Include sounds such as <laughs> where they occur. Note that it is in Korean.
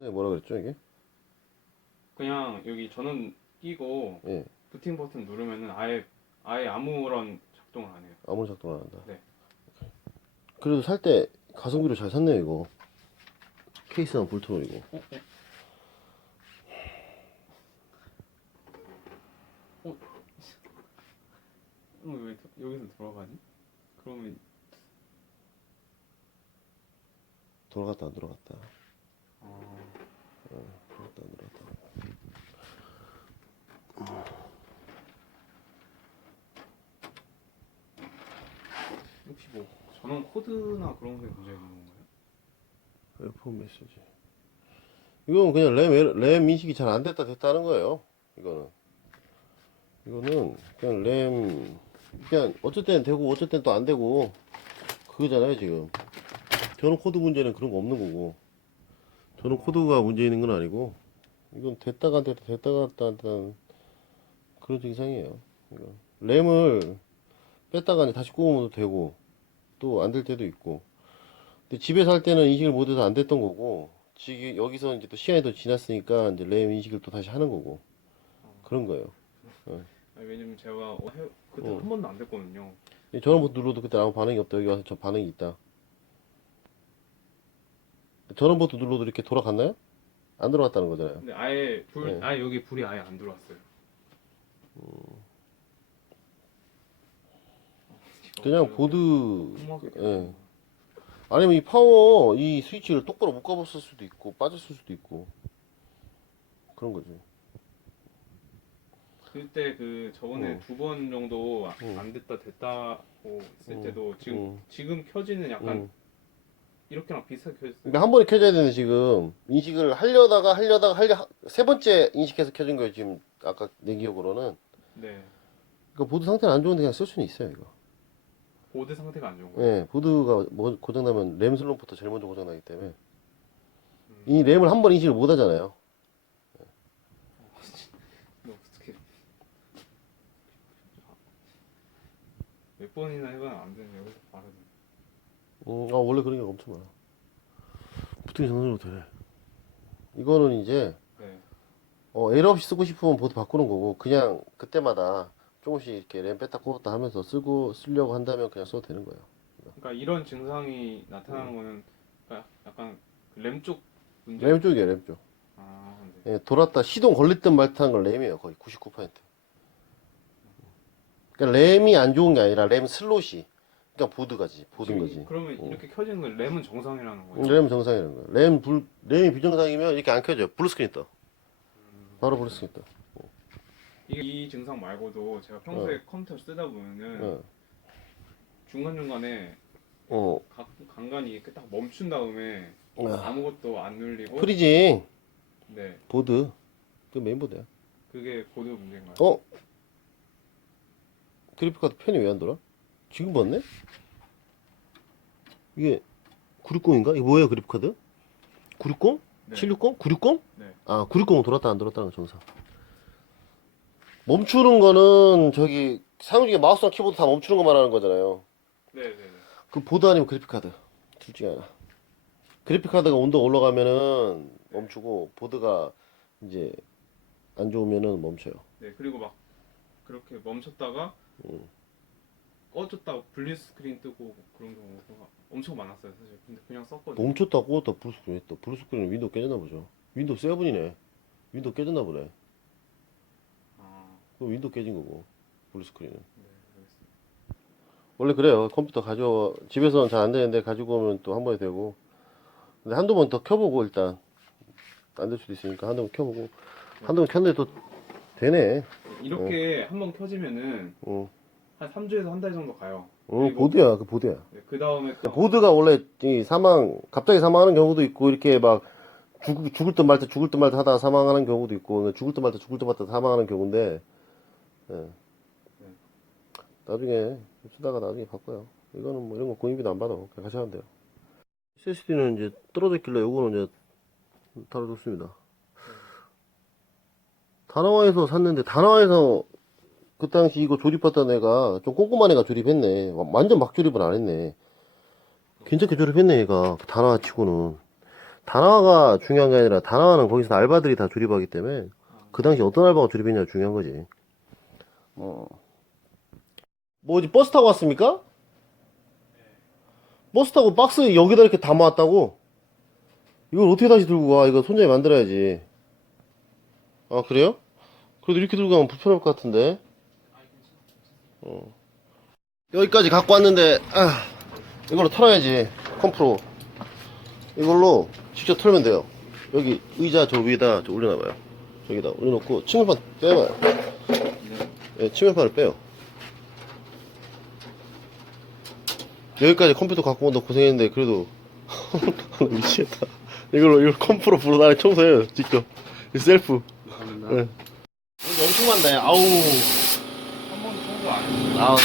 네, 뭐라 그랬죠 이게? 그냥 여기 전원 끼고 예, 부팅 버튼 누르면은 아예 아예 아무런 작동을 안 해요. 아무런 작동 안 한다. 네. 그래도 살 때 가성비로 잘 샀네요 이거. 케이스랑 볼트로 이거. 어? 어? 어? 어, 왜 도- 여기서 돌아가지? 그러면 돌아갔다 안 돌아갔다. 어, 돌아갔다 안 돌아갔다. 혹시 뭐 전원 코드나 그런 게 문제 있는 건가요? 웹폰 메시지. 이건 그냥 램, 램 인식이 잘 안 됐다 됐다는 거예요. 이거는. 이거는 그냥 램, 그냥 어쩔 땐 되고 어쩔 땐또안 되고 그거잖아요 지금. 전원 코드 문제는 그런 거 없는 거고. 전원 코드가 문제 있는 건 아니고 이건 됐다 됐다가 안 됐다 한다는 그런 증상이에요. 이거. 램을 뺐다가 다시 꼽으면 되고 또 안 될 때도 있고 근데 집에서 할 때는 인식을 못해서 안 됐던 거고 지금 여기서 이제 또 시간이 더 지났으니까 이제 램 인식을 또 다시 하는 거고 그런 거예요. 아니, 왜냐면 제가 어, 해, 그때 어. 한 번도 안 됐거든요. 전원부터 눌러도 그때 아무 반응이 없다. 여기 와서 저 반응이 있다. 전원부터 눌러도 이렇게 돌아갔나요? 안 돌아갔다는 거잖아요. 근데 아예 불 네. 아예 여기 불이 아예 안 들어왔어요. 그냥 보드 흠하게 예. 아니면 이 파워 이 스위치를 똑바로 못 가봤을 수도 있고 빠졌을 수도 있고 그런 거지. 그때 그 저번에 어. 두 번 정도. 안 됐다 됐다고 했을 응. 때도 지금 응. 지금 켜지는 약간 음. 이렇게랑 비슷하게 켜졌어요. 그러니까 한 번에 켜져야 되는 지금 인식을 하려다가 하려다가 하려 세 번째 인식해서 켜진 거예요 지금 아까 내 기억으로는 네. 그러니까 보드 상태는 안 좋은데 그냥 쓸 수는 있어요 이거 보드 상태가 안 좋은 거예요. 예 보드가 뭐 고장나면 램 슬럼프부터 제일 먼저 고장나기 때문에 음. 이 램을 한 번 인식을 못 하잖아요 <laughs> 너 어떻게 몇 번이나 해봐야 안 바르는. 음, 아 원래 그런 게 엄청 많아 부팅이 정상으로 되네 이거는 이제 네. 어, 에러 없이 쓰고 싶으면 보드 바꾸는 거고 그냥 그때마다 조금씩 이렇게 램 뺐다 꽂았다 하면서 쓰고 쓰려고 한다면 그냥 써도 되는 거예요 그러니까 이런 증상이 나타나는 거는 그러니까 약간 그램 쪽 문제. 램 쪽이에요 램 쪽. 아, 네. 예, 돌았다 시동 걸렸든 말든 건 램이에요 거의 99% 그러니까 램이 안 좋은 게 아니라 램 슬롯이 그러니까 보드가지 보드인 거지 그러면 이렇게 켜지는 건 램은 정상이라는 거예요. 램 정상이라는 거야 램 불, 램이 비정상이면 이렇게 안 켜져요. 블루 스크린 떠. 바로 블루 스크린 떠. 이게 이 증상 말고도 제가 평소에 컴퓨터 쓰다 보면은 어. 중간 중간에 어. 간간히 이렇게 딱 멈춘 다음에 아, 아무것도 안 눌리고 프리징. 네. 보드. 그 메인보드야? 그게 보드 문제인가요? 어? 그래픽카드 펜이 왜 안 돌아? 지금 봤네? 이게 960인가? 이게 뭐예요 그래픽카드? 960? 네. 760? 960? 네. 아 960은 돌았다 안 돌았다는 거 정상 멈추는 거는 저기 사용중에 마우스랑 키보드 다 멈추는 거 말하는 거잖아요 네 네 네. 그 보드 아니면 그래픽카드 둘 중에 하나 그래픽카드가 온도 올라가면은 멈추고 보드가 이제 안 좋으면은 멈춰요 네 그리고 막 그렇게 멈췄다가 음. 꺼졌다가 분리 스크린 뜨고 그런 경우가 엄청 많았어요 사실. 근데 그냥 썼거든요. 멈췄다. 꽂았다 블루스크린 했다. 블루스크린은 윈도우 깨졌나 보죠. 윈도우 7이네. 윈도우 깨졌나 보네. 아, 그럼 윈도우 깨진 거고 블루스크린은. 네 알겠습니다. 원래 그래요. 컴퓨터 가져 집에서는 잘 안 되는데 가지고 오면 또 한 번에 되고. 근데 한두 번 더 켜보고 일단 안 될 수도 있으니까 한두 번 켜보고. 한두 번 켰는데 또 되네. 이렇게 한번 켜지면은 응. 한 3주에서 한 달 정도 가요. 응, 그리고- 보드야 그 보드야. 네, 그 다음에 또 보드가 원래 이 사망 갑자기 사망하는 경우도 있고 이렇게 막 죽, 죽을 듯 말듯 죽을 듯 말듯 하다가 사망하는 경우도 있고 죽을 듯 말듯 죽을 듯 말듯 사망하는 경우인데 예. 나중에 쓰다가 나중에 바꿔요. 이거는 뭐 이런 거 공인비도 안 받아. 그냥 가셔야 돼요. SSD는 이제 떨어졌길래 요거는 이제 달아뒀습니다. 다나와에서 샀는데 다나와에서 그 당시 이거 조립했던 애가 좀 꼼꼼한 애가 조립했네 완전 막 조립은 안 했네 괜찮게 조립했네 얘가 그 다나 치고는 다나와가 중요한 게 아니라 다나와는 거기서 알바들이 다 조립하기 때문에 아, 그 당시 어떤 알바가 조립했냐 중요한 거지. 어. 뭐지 버스 타고 왔습니까? 버스 타고 박스 여기다 이렇게 담아왔다고? 이걸 어떻게 다시 들고 가? 이거 손잡이 만들어야지. 아 그래요? 그래도 이렇게 들고 가면 불편할 것 같은데. 어. 여기까지 갖고 왔는데 아, 이걸로 털어야지 컴프로. 이걸로 직접 털면 돼요. 여기 의자 저 위에다 저 올려놔봐요. 저기다 올려놓고 측면판 빼봐요. 예, 측면판을 빼요. 여기까지 컴퓨터 갖고 온다 고생했는데 그래도 <laughs> 미치겠다. 이걸로 이걸 컴프로 불어 나를 청소해요 직접 이 셀프. 예. 엄청 많네. 아우. 然后